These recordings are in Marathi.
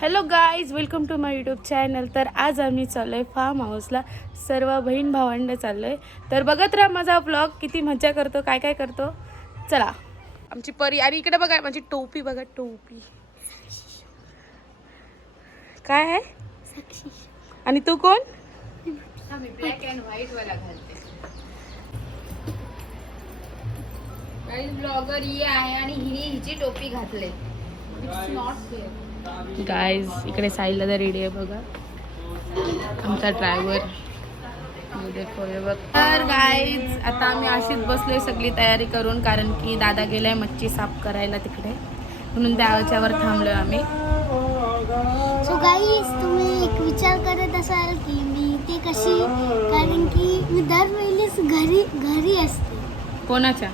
Hello guys welcome to my YouTube channel तर आज आम्ही चाललो आहे फार्म हाऊसला सर्व बहीण भावंड चाललो आहे तर बघत राहा माझा ब्लॉग किती मजा करतो काय काय करतो. चला. आमची परी आणि इकडे बघा माझी टोपी बघा टोपी. काय आहे? आणि तू कोण? ब्लॅक अँड व्हाईट वाला घालते ब्लॉगर ही आहे आणि हिने हिची टोपी घातले. इट्स नॉट फेअर गाईज इकडे साईला तर रेडी आहे बघा. आमचा ड्रायव्हर तर गाईज आता आम्ही अशीच बसलोय सगळी तयारी करून कारण की दादा गेलाय मच्छी साफ करायला तिकडे. म्हणून त्याच्यावर थांबलोय आम्ही. सो गाईस तुम्ही एक विचार करत असाल की मी ते कशी? कारण की मी दरवेळेस घरी घरी असते. कोणाच्या?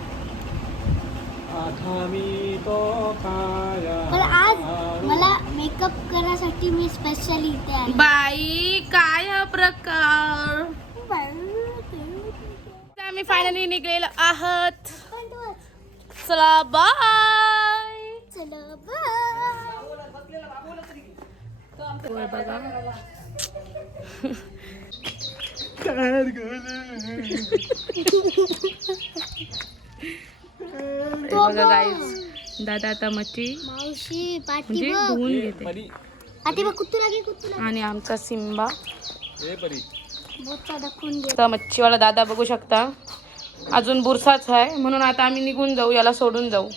पण आज मला मेकअप करण्यासाठी मी स्पेशली इथे आले. बाई काय हा प्रकार? आम्ही फायनली निघलेलो आहात. चला बाय चला बाय बघा हे बघा गाईज दादा आता मच्छी. मावशी म्हणजे बघ. धुवून घेते. बघ आणि आमचा सिम्बा आता मच्छीवाला दादा बघू शकता. अजून बुरसाच आहे. म्हणून आता आम्ही निघून जाऊ याला सोडून जाऊ.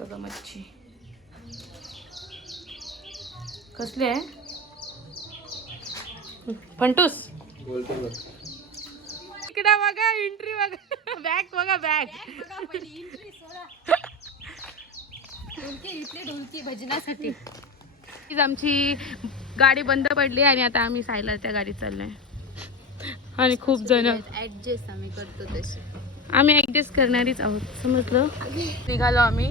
बघा मच्छी. कसली आहे? फंटूस. इकडे बघा एंट्री बघा. बॅग बघा बॅग. इथले ढोलकी भजनासाठी. आमची गाडी बंद पडली आणि आता आम्ही सायला त्या गाडीत चाललोय. आणि खूप जण. ऍडजस्ट आम्ही करतो तसे. आम्ही ऍडजस्ट करणारीच आहोत समजलं? निघालो आम्ही.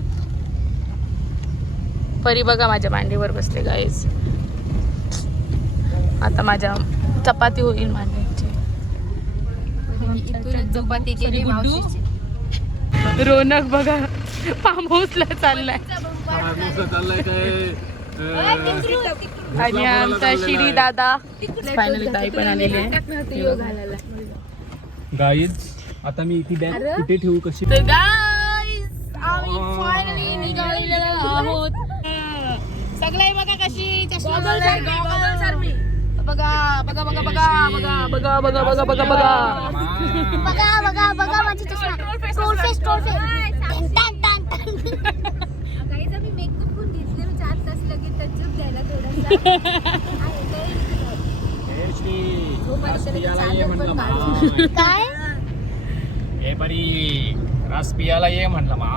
परी बघा माझ्या मांडीवर बसले गाईज आता माझ्या चपाती होईल इथून चपाती केली मावशीची. रोनक बघा फार्म हाऊसला चाललाय आणि आमचा शिरी दादा. फायनली ताई पण आलेली आहे. गाईज आता मी इथे बॅग कुठे ठेवू? कशी? तर गाईज आम्ही फायनली निघालेलो आहोत. सगळे बघा कशी चष्मा घालून बघा बघा बघा बघा बघा बघा बघा बघा बघा बघा. बघा बघा बघा माझी चष्मा. टोल फेस टोल फेस टन टन टन. काहीच आम्ही मेकअप पण घेतले मी चार तास लगेच टचअप द्यायला मा. काय? हे बरी रस पियाला ये म्हणलं मा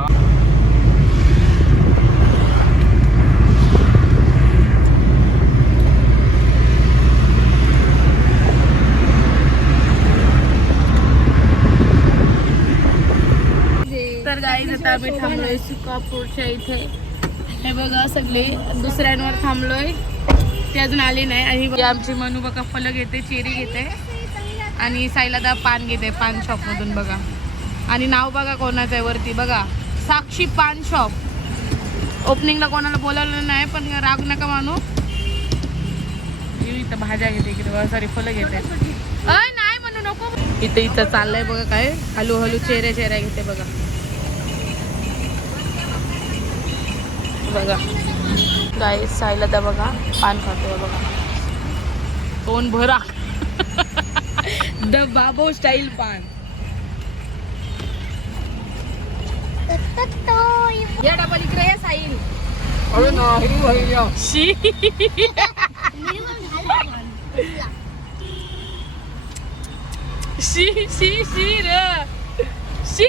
तर गाईज आता आम्ही थांबलोय सुकापूरच्या इथे. हे बघा सगळे दुसऱ्यांवर थांबलोय. ते अजून आले नाही. आणि आमची मनू बघा फलं घेते चेरी घेते. आणि साईलादा पान घेते पान शॉप मधून बघा. आणि नाव बघा कोणाचं आहे वरती. बघा साक्षी पान शॉप ओपनिंगला कोणाला बोलावलं नाही पण राग नका मानू. इथं भाज्या घेते इकडे सॉरी फलं घेते. नाही म्हणू नको. इथं इथं चाललंय बघा काय. हळूहळू चेहऱ्या चेहऱ्या घेते बघा. बघा. गाई साईला तर बघा पान खातो बघा. तोंड भरा. द बाबो स्टाईल पान. या डबल इकडे या साईल अरे नाही भैया शी. शी शी शी र. शी.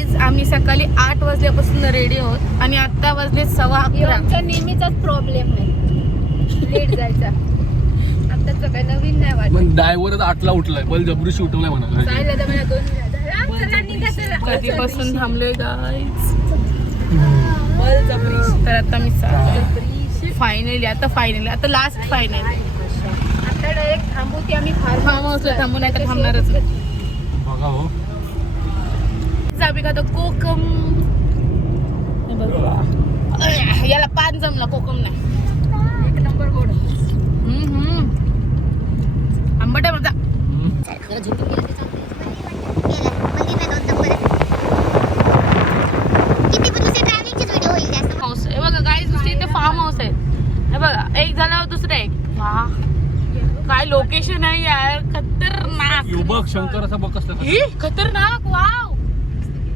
आम्ही सकाळी आठ वाजल्यापासून रेडी आहोत आणि आता वाजले सव्वा अकरा. आमचा नेहमीचाच प्रॉब्लेम आहे. लेट जायचा. आताच काय नवीन नाही वाटत. मग ड्रायव्हरच आठला उठलाय. बल जबरीशी उठवलाय म्हणा. कधीपासून थांबलोय गाईज तर आता मी फायनली आता फायनली आता लास्ट फायनल आता डायरेक्ट थांबू ती आम्ही फार फार्म हाऊसला थांबू नाही तर थांबणारच नाही. बघा हो. आम्ही खातो कोकम. हे याला पान जमला कोकम नाही. एक नंबर गोड. आंबट आहे माझा. हाऊस हे बघा गाईज नुसते इथे फार्म हाऊस आहेत. हे बघा एक झाल्यावर दुसरं एक. वा. काय लोकेशन आहे यार. खतरनाक. यो बघ शंकर असा बघ कसला ही, खतरनाक वाव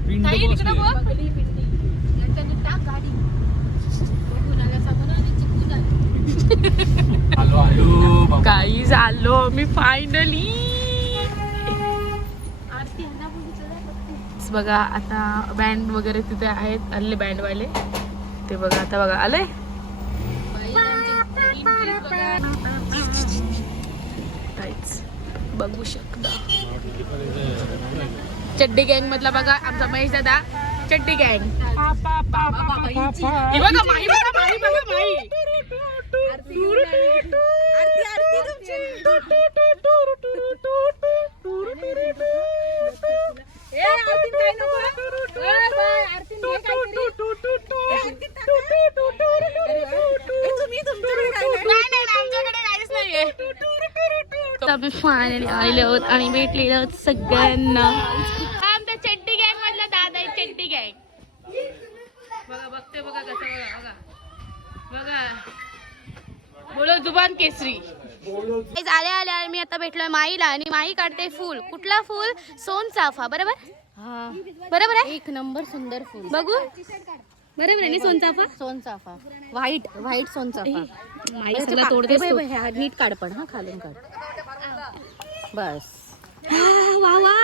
पिंड ताई, बघ तिकडं असली. बघ. बगली बिंडी याच्याने टाक गाडी बघून आल्या सामान आणि चिकून आली. आलो आलो बाबा. गाईज आलो मी फायनली आरती ह्यांना बोलू चला बघते. बघा आता बँड वगैरे तिथे आहेत आले बँड वाले ते बघा आता बघा आले? बघू शकता. चड्डी गँग मधला बघा आमचा महेश दादा. चड्डी गँग हे बघा माही बघा माही बघा माही. आरती आरती, आम्ही फायनली आले आहोत आणि भेटलेलो आहोत सगळ्यांना. आमचा चड्डी गँग मधला दादा आहे चड्डी गँग. बघा बघते बघा कसं बघा बघा. बघा. बोलो जुबान केसरी. आले आले आले मी आता भेटलोय माईला आणि माई काढते फुल. कुठला फुल? सोनचाफा बरोबर? बरोबर आहे? एक नंबर सुंदर फुल. बघू. बरोबर आहे नी सोनचाफा सोनचाफा व्हाईट व्हाईट सोनचाफा माई सगळं तोडते हा, नीट काढ पण हा खालून काढ. बस. वा वा.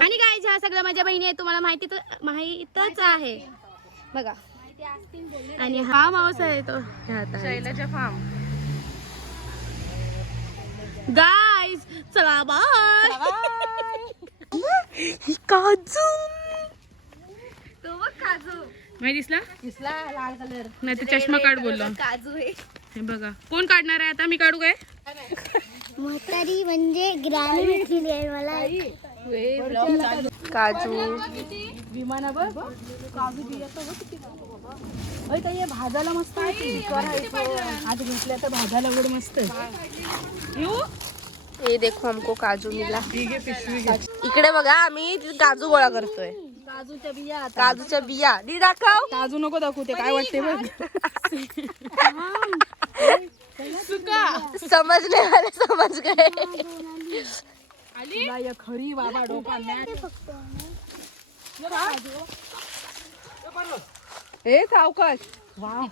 आणि काय ह्या सगळ्या माझ्या बहिणी आहेत तुम्हाला माहिती तर माहितच आहे. बघा. आणि हा मावस आहे तो. शैलाच्या फार्म गाईज चला बाय काजू तो बघ काजू माहिती दिसला? दिसला लाल कलर नाही तर चष्मा काढ बोललो. काजू आहे. हे बघा. कोण काढणार आहे आता? मी काढू काय? म्हातारी म्हणजे भेटलेली आहे मला. काजू विमाना बघ. काजू. बिया तर बघ किती अय ताई, हे भाजायला मस्त आहे करायचं आज घेतल्या तर भाजायला एवढं मस्त ये देखो हमको काजू मिला. इकडे बघा आम्ही काजू गोळा करतोय. काजूच्या बिया आता. काजूच्या बिया. दी दाखव. काजू नको दाखवू ते काय वाटते बघ. समजने वाले समज गए या खरी बाबा डोका ए सावकाश.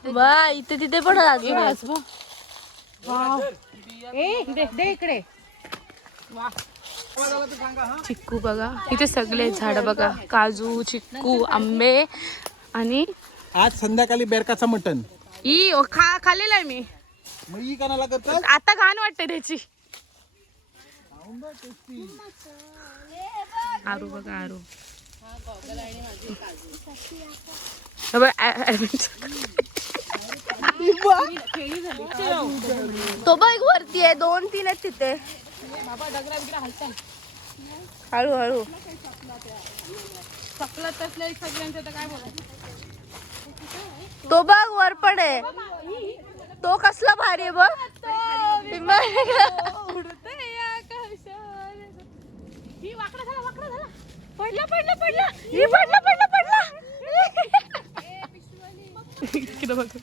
वा इथे तिथे पण दे दे इकडे. चिक्कू बघा. इथे सगळे झाड बघा. काजू चिक्कू आंबे आणि आज संध्याकाळी बेरकाचं मटण. ई ओ, खा खाल्लेलं आहे मी. मग ही कानाला करतात आता घाण वाटते त्याची. आरू बघा आरू हे बघ, ऍ- ऍडमिटचं. तो बघ वरती आहे. दोन तीन आहेत तिथे. हळू हळू तो बघ वर पण आहे. तो कसला भारी आहे बघ. पडला पडला पडला. ही पडला पडला पडला. इकडे बघा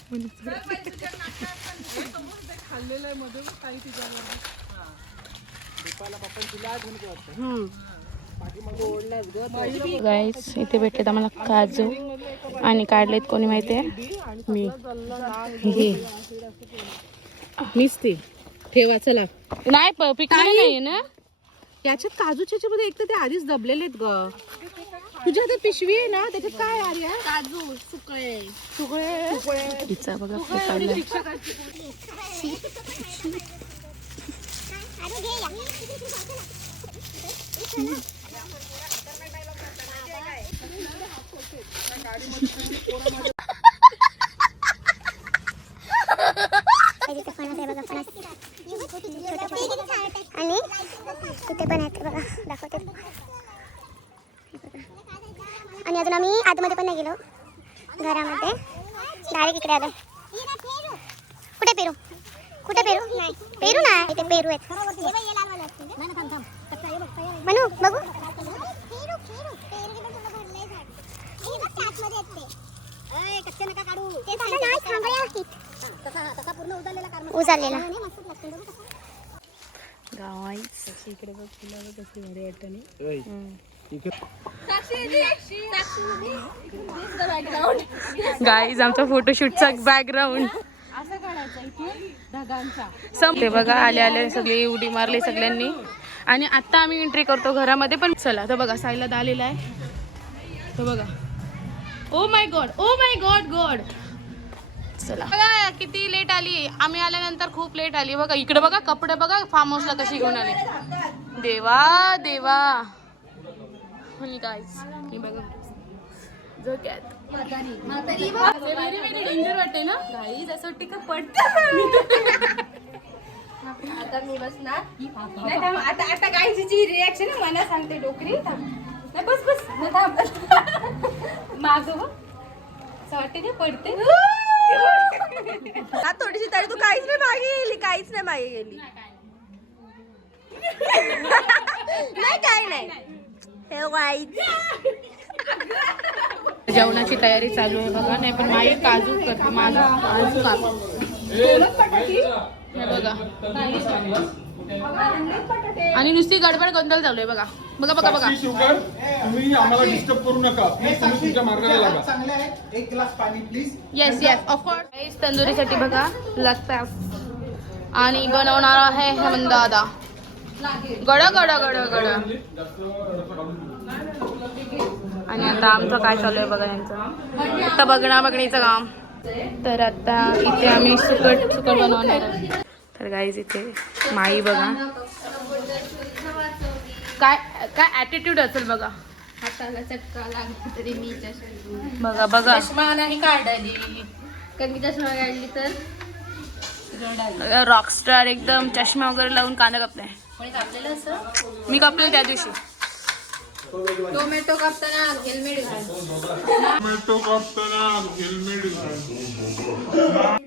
गाईस इथे भेटलेत आम्हाला काजू. आणि काढलेत कोणी माहितीये मी. हे. मीच ते. ठेवा चला. नाही प- पिकलेलं नाहीये ना? याच्यात काजूच्या ह्याच्यामध्ये एक तर ते आधीच दबलेले आहेत ग. तुझ्या हातात पिशवी आहे ना त्याच्यात काय आर्या? काजू सुकळे. सुकळे? तिचा बघा सुकळे तिथे पण आहेत बघा दाखवते आणि अजून आम्ही आतमध्ये पण नाही गेलो घरामध्ये डायरेक्ट इकडे आलो कुठे पेरू कुठे पेरू नाही पेरू ना इथे पेरू आहेत मनू बघू उजाडलेला इकडे बघ तुला बघ कशी भारी वाटतं गाईज आमचा फोटोशूटचा बॅकग्राऊंड संपते बघा आले आले सगळे उडी मारले सगळ्यांनी. आणि आता आम्ही एंट्री करतो घरामध्ये पण चला तर बघा साईला आलेला आहे. तर बघा. ओ my God oh my God God चला. बघा किती लेट आली. आम्ही आल्यानंतर खूप लेट आली. बघा इकडे बघा कपडे बघा फार्म हाऊसला कशी घेऊन आली. देवा देवा. हे बघा. झोक्यात डेंजर वाटते ना असं पडतं आता मी बसणार. नाही थांब, आता आता गायची रिॲक्शन मला सांगते डोकरी. थांब. नाही बस बस. नाही थांब. माग असं वाटते ते पडते थोडीशी तरी तू काहीच नाही मागे गेली काहीच नाही मागे गेली. नाही काय नाही. हे वाईट. जेवणाची तयारी चालू आहे बघा नाही पण माई काजू करते माझा काजू काप. हे बघा. आणि नुसती गडबड गोंधळ चालू आहे बघा. बघा बघा बघा. शुगर तुम्ही आम्हाला डिस्टर्ब करू नका. प्लीज तुम्ही तुमच्या मार्गाला लागा. चांगले आहे. एक ग्लास पाणी please yes yes of course तंदुरीसाठी बघा लागतात आणि बनवणार आहे हेमंत दादा. गड गड गड गड. आणि आता आमचं काय चालू आहे बघा यांचं? आता बघणा बघणीचं काम. तर आता इथे आम्ही सुकट सुकट बनवणार आहे. तर गाईज इथे माई बघा. काय काय ऍटिट्यूड असेल बगा हाताला चटका लागला तरी मी बघा बघा. चष्मा नाही काढली कारण मी चष्मा काढली तर? रडाली रॉकस्टार एकदम चष्मा वगैरे लावून कांदा कापलाय कापलेलं असं? मी कापले त्या दिवशी. टोमॅटो कापताना हेल्मेट घाल.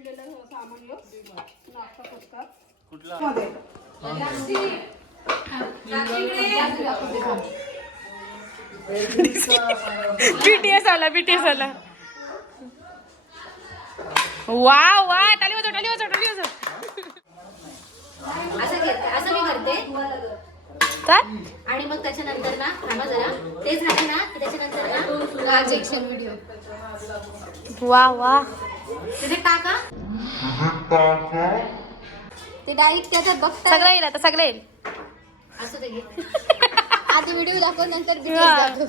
बीटीएस आला बीटीएस आला. वा वा टाली वाजव टाली वाजव टाली वाजव. असं करते असं मी करते. काय आणि मग त्याच्यानंतर ना थांबा जरा. तेच झाले ना की त्याच्यानंतर ना ट्रान्झॅक्शन व्हिडिओ वा वा तिथे टाका. ते डायरेक्ट त्याच्यात बघता सगळं येईल आता सगळं येईल. असं ते घे. आधी व्हिडिओ दाखव नंतर BTS हा. दाखव.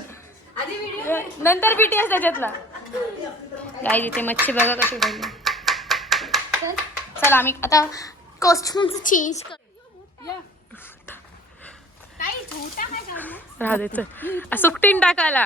आधी व्हिडिओ नंतर बीटीएस त्याच्यातला. काय तिथे मच्छी बघा कशी ठेवली चला आम्ही आता कॉस्ट्युमचं चेंज कर राहू दे चल. सुकटीन टाकायला.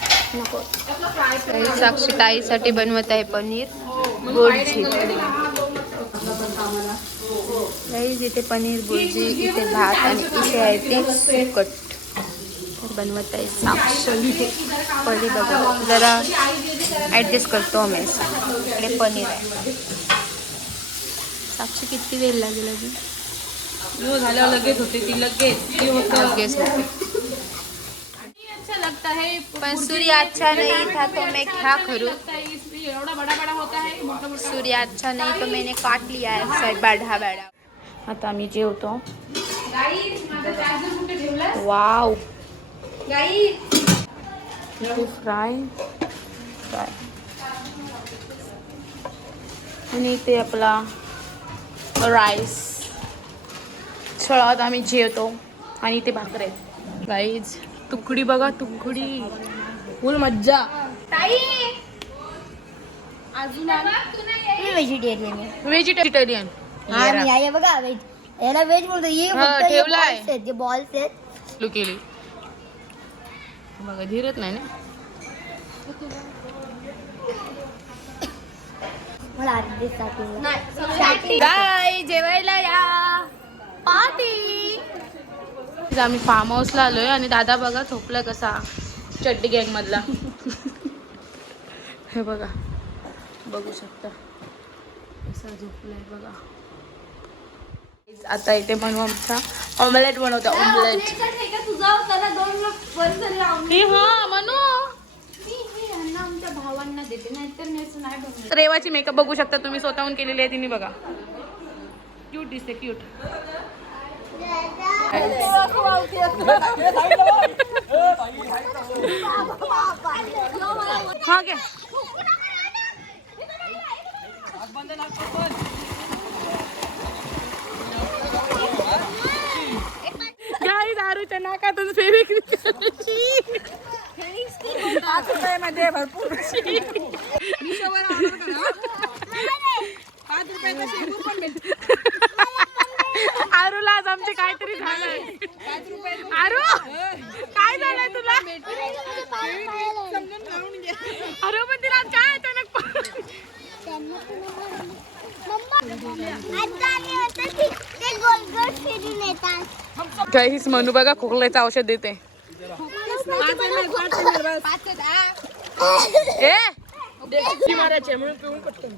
साक्षी ताईसाठी बनवत आहे पनीर. बुर्जी गाईज इथे पनीर बुर्जी इथे भात आणि इथे आहे ते सुकट. बनवत आहे साक्षी. पहिले बघा. जरा ॲडजस्ट करतो आम्ही. इकडे पनीर आहे. साक्षी किती वेळ लागेल अजून? यो झाल्यावर लगेच होते ती लगेच. ती होतं लगेच होते. है। पण सूर्य अच्छा नहीं था तो मैं क्या करूँ? लगता इसलिए एवढा बड़ा बड़ा होता मोठा मोठा सूर्य अच्छा नहीं तो मैंने काट लिया है बाढा बाढा आता आम्ही जेवतो वाव फ्राय फ्राय आणि इथे आपला राईस छळात आम्ही जेवतो आणि इथे भाकरे। गाईज तुकडी बघा तुकडी. फुल मज्जा. व्हेजिटेरियन आहे. व्हेजिटेरियन हा मी आहे बघा व्हेज याला व्हेज बोलतो. ये हा, फक्त हे ठेवलाय. balls आहेत जे बॉल्स आहेत. चालू केली बघा धीरत नाही ना? मला अर्धे साठी गाय जेवायला या. पार्टी आम्ही फार्म हाऊसला आलोय आणि दादा बघा झोपलाय कसा चड्डी गँग मधला. हे बघा बघू शकता. कसा झोपलाय बघा. आता इथे म्हणू आमचा ऑमलेट बनवतो ऑमलेट हे हा म्हणू भावांना देते नाहीतर. रेवाची मेकअप बघू शकता तुम्ही स्वतःहून केलेली आहे तिने बघा. क्यूट दिसते क्यूट ಹಾಗೆ. गाइस दारू नाकातून भरपूर पाच रुपयाचा शेपूर पण भेटतो आरूला आज आमचे काहीतरी झालंय. आरू काय झालंय तुला? आरू पण तिला आज काय अचानक काहीच म्हणू बघा खोकल्याचं औषध देते. ए! मारायचे? म्हणून पिऊन पटकन.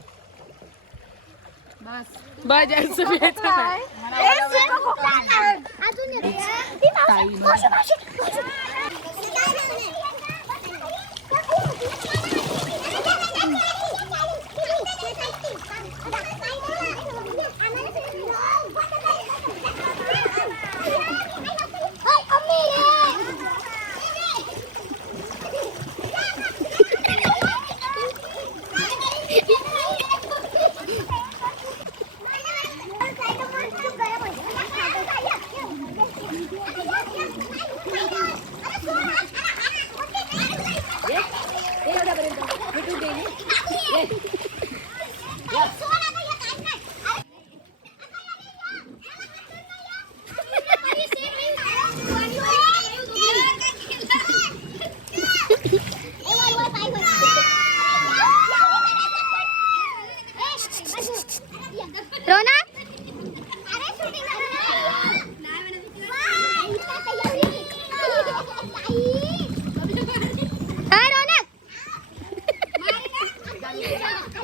बस जास्त प्यायचं नाही. रोना हा रोनक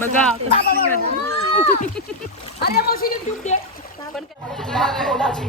बघा अरे दे. सात जणी बायान आई. माझी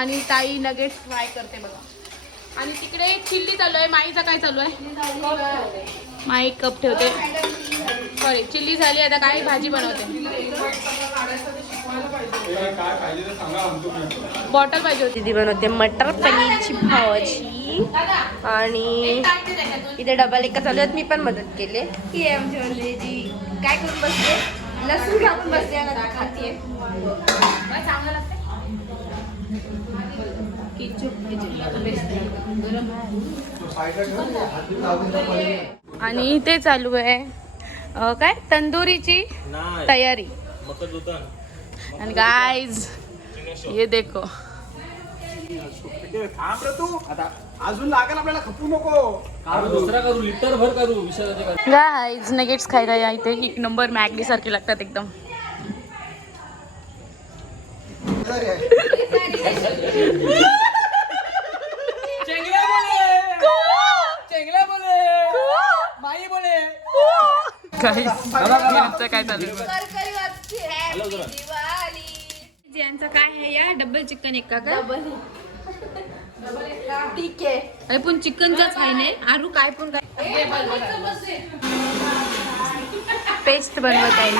आणि ताई नगेट्स फ्राय करते बघा. आणि तिकडे चिल्ली चालू आहे माईचा काय चालू आहे? माई कप ठेवते. सॉरी चिल्ली झाली आता काय भाजी बनवते. ते बॉटल पाहिजे होती. दीदी बनवते मटर पनीरची भाजी आणि इथे डबल एका चालू आहेत. मी पण मदत केले. ही आहे आमची म्हणजे जी काय करून बसते? लसूण टाकून बसते खाते चांगलं आणि इथे चालू आहे काय? तंदुरीची तयारी. आणि गाईज ये देखो. थांब रे तू. आता अजून लागेल आपल्याला खपू नको. दुसरा करू लिटर भर करू गाईज नगेट्स खायला या इथे. एक नंबर मॅगडी सारखे लागतात एकदम. काय चालू यांचं काय आहे या? डबल चिकन एक का? डबल ठीक आहे. अरे पण चिकनचाच आहे नाही आरू काय पण काय? पेस्ट बनवत आहे.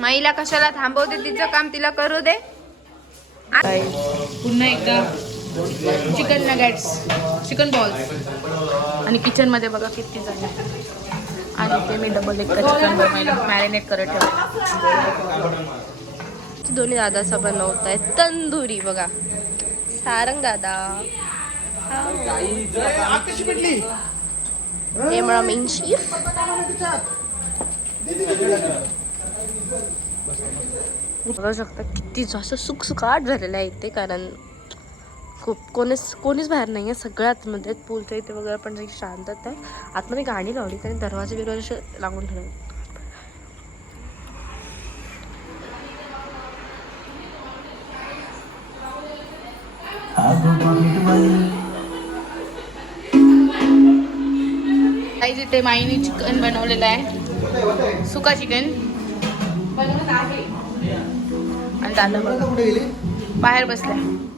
माईला कशाला थांबवते? तिचं काम तिला करू दे. पुन्हा एकदा चिकन नगेट्स चिकन बॉल्स आणि किचनमध्ये बघा किती झाले. आणि ते मी डबल एक चिकन बनवायला मॅरिनेट करत ठेवलं दोन्ही दादाचा बनवत आहे तंदुरी बघा. सारंग दादा. हे म्हणा मेन शेफ बघू शकता किती जास्त सुखसुखाट झालेला आहे इथे कारण खूप कोणीच कोणीच बाहेर नाही आहे सगळ्यात मध्ये पूलच्या इथे वगैरे पण सगळी शांतता आहे. आतमध्ये गाणी लावली आणि दरवाजे बिरवाजे असे लागून ठेवले. इथे माईने चिकन बनवलेलं आहे. सुका चिकन बनवत आहे. आणि दादा बाहेर बसलाय.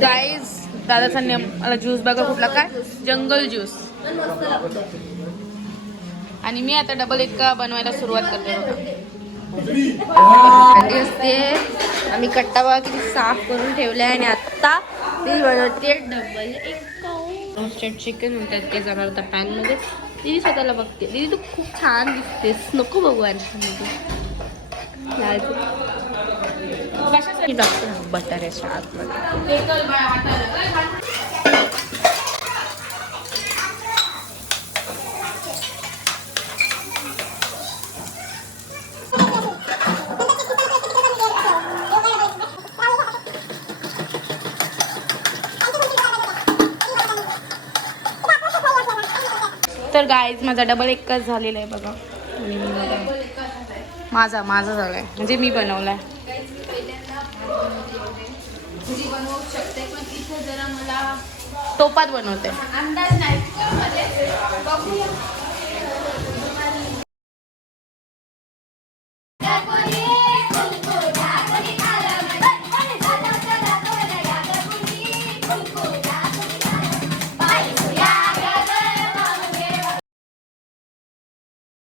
गाईज दादाचा नेम मला ज्यूस बघा कुठला काय? जंगल ज्यूस आणि मी आता डबल एक बनवायला सुरुवात करते असते आम्ही कट्टा बघा किती साफ करून ठेवले आणि आता ती बनवते डबल एक चिकन म्हणतात ते जाणार होता पॅनमध्ये दिदी स्वतःला बघते. दिदी तू खूप छान दिसतेस. नको बघू आणखी कशासाठी बटर याच्या आतमध्ये तर गायज माझा डबल एकच झालेला आहे बघा. माझा माझा झाला आहे म्हणजे मी बनवला आहे बनवू शकते पण इथे जरा मला टोपात बनवते. अंदाज नाही.